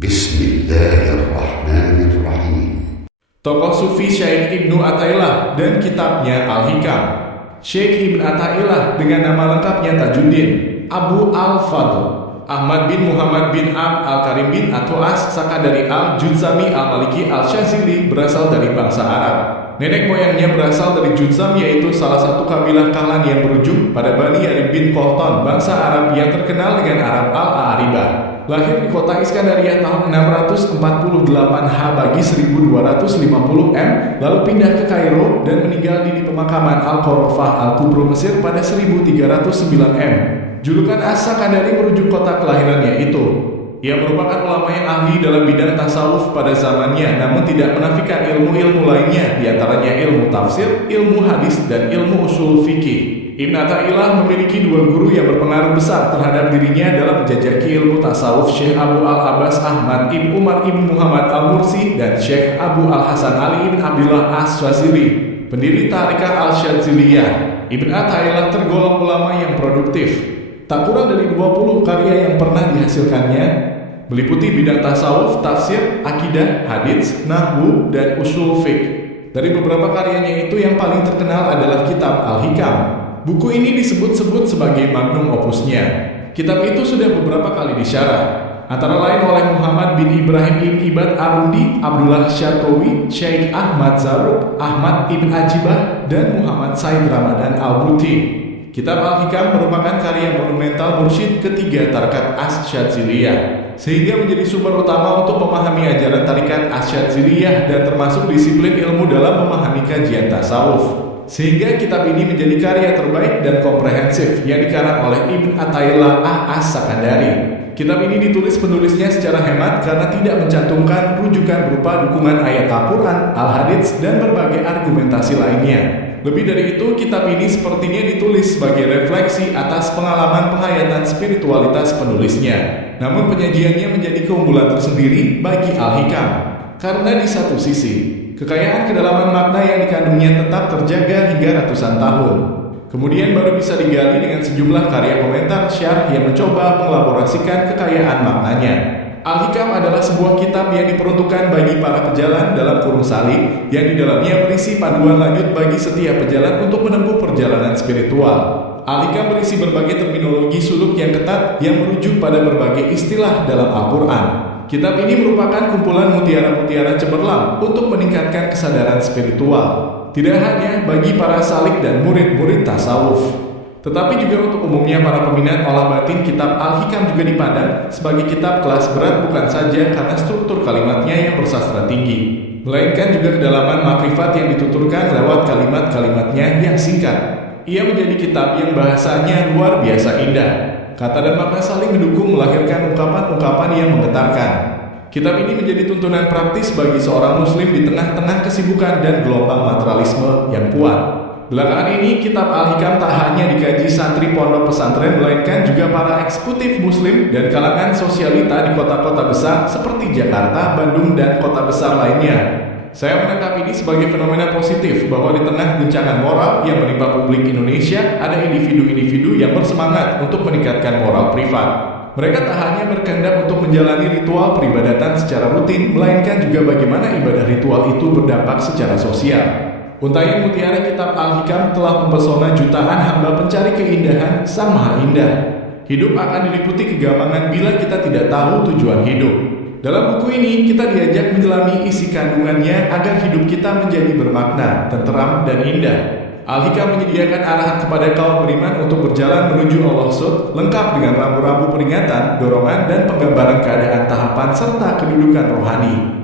Bismillahirrahmanirrahim. Tokoh Sufi Syekh Ibnu Athaillah dan kitabnya Al-Hikam. Syekh Ibnu Athaillah dengan nama lengkapnya Tajuddin Abu Al-Fadl Ahmad bin Muhammad bin Abd Al-Karim bin Atoas Saka dari Al-Judzami Al-Maliki Al-Syazili berasal dari bangsa Arab. Nenek moyangnya berasal dari Judzam, yaitu salah satu kabilah Kahlan yang berujung pada Bani Yarib bin Qahtan, bangsa Arab yang terkenal dengan Arab Al-A'ribah. Lahir di kota Iskandaria tahun 648 Hbagi 1250 M, lalu pindah ke Kairo dan meninggal di pemakaman Al-Qorofah Al-Kubro Mesir pada 1309 M. Julukan As-Sakandari merujuk kota kelahirannya itu. Ia merupakan ulama yang ahli dalam bidang tasawuf pada zamannya, namun tidak menafikan ilmu-ilmu lainnya, diantaranya ilmu tafsir, ilmu hadis, dan ilmu usul fikih. Ibnu Athaillah memiliki dua guru yang berpengaruh besar terhadap dirinya dalam menjajaki ilmu tasawuf, Syekh Abu Al-Abbas Ahmad Ibn Umar Ibn Muhammad Al-Mursi dan Syekh Abu Al-Hasan Ali Ibn Abdullah As-Syazili, pendiri Tariqah Al-Syadziliyah. Ibnu Athaillah tergolong ulama yang produktif. Tak kurang dari 20 karya yang pernah dihasilkannya, meliputi bidang tasawuf, tafsir, akidah, hadits, nahwu, dan usul fiqh. Dari beberapa karyanya itu yang paling terkenal adalah kitab Al-Hikam. Buku ini disebut-sebut sebagai magnum opusnya. Kitab itu sudah beberapa kali disyarah, antara lain oleh Muhammad bin Ibrahim ibn Ibad Arundi, Abdullah Syarqawi, Syekh Ahmad Zarruq, Ahmad ibn Ajibah, dan Muhammad Said Ramadan Al-Buti. Kitab Al-Hikam merupakan karya monumental mursyid ketiga Tariqat Asy-Syadziliyah, sehingga menjadi sumber utama untuk memahami ajaran Tariqat Asy-Syadziliyah dan termasuk disiplin ilmu dalam memahami kajian tasawuf. Sehingga kitab ini menjadi karya terbaik dan komprehensif yang dikarang oleh Ibnu Athaillah As-Sakandari. Kitab ini ditulis penulisnya secara hemat karena tidak mencantumkan rujukan berupa dukungan ayat Al-Quran, Al-Hadits, dan berbagai argumentasi lainnya. Lebih dari itu, kitab ini sepertinya ditulis sebagai refleksi atas pengalaman penghayatan spiritualitas penulisnya. Namun penyajiannya menjadi keunggulan tersendiri bagi Al-Hikam. Karena di satu sisi, kekayaan kedalaman makna yang dikandungnya tetap terjaga hingga ratusan tahun. Kemudian baru bisa digali dengan sejumlah karya komentar syarh yang mencoba mengelaborasikan kekayaan maknanya. Al-Hikam adalah sebuah kitab yang diperuntukkan bagi para pejalan dalam kurung salib, yang di dalamnya berisi panduan lanjut bagi setiap pejalan untuk menempuh perjalanan spiritual. Al-Hikam berisi berbagai terminologi suluk yang ketat yang merujuk pada berbagai istilah dalam Al-Quran. Kitab ini merupakan kumpulan mutiara-mutiara cemerlang untuk meningkatkan kesadaran spiritual, tidak hanya bagi para salik dan murid-murid tasawuf, tetapi juga untuk umumnya para peminat olah batin. Kitab Al-Hikam juga dipandang sebagai kitab kelas berat bukan saja karena struktur kalimatnya yang bersastra tinggi, melainkan juga kedalaman makrifat yang dituturkan lewat kalimat-kalimatnya yang singkat. Ia menjadi kitab yang bahasanya luar biasa indah. Kata dan makna saling mendukung melahirkan ungkapan-ungkapan yang menggetarkan. Kitab ini menjadi tuntunan praktis bagi seorang muslim di tengah-tengah kesibukan dan gelombang materialisme yang kuat. Belakangan ini, kitab Al-Hikam tak hanya dikaji santri pondok pesantren, melainkan juga para eksekutif muslim dan kalangan sosialita di kota-kota besar seperti Jakarta, Bandung, dan kota besar lainnya. Saya menangkap ini sebagai fenomena positif bahwa di tengah guncangan moral yang menimpa publik Indonesia, ada individu-individu yang bersemangat untuk meningkatkan moral privat. Mereka tak hanya berkehendak untuk menjalani ritual peribadatan secara rutin, melainkan juga bagaimana ibadah ritual itu berdampak secara sosial. Untaian mutiara kitab Al-Hikam telah mempesona jutaan hamba pencari keindahan Sang Maha Indah. Hidup akan diliputi kegamangan bila kita tidak tahu tujuan hidup. Dalam buku ini, kita diajak menyelami isi kandungannya agar hidup kita menjadi bermakna, tenteram, dan indah. Al-Hikam menyediakan arahan kepada kaum beriman untuk berjalan menuju Allah Sud, lengkap dengan rambu-rambu peringatan, dorongan, dan penggambaran keadaan tahapan serta kedudukan rohani.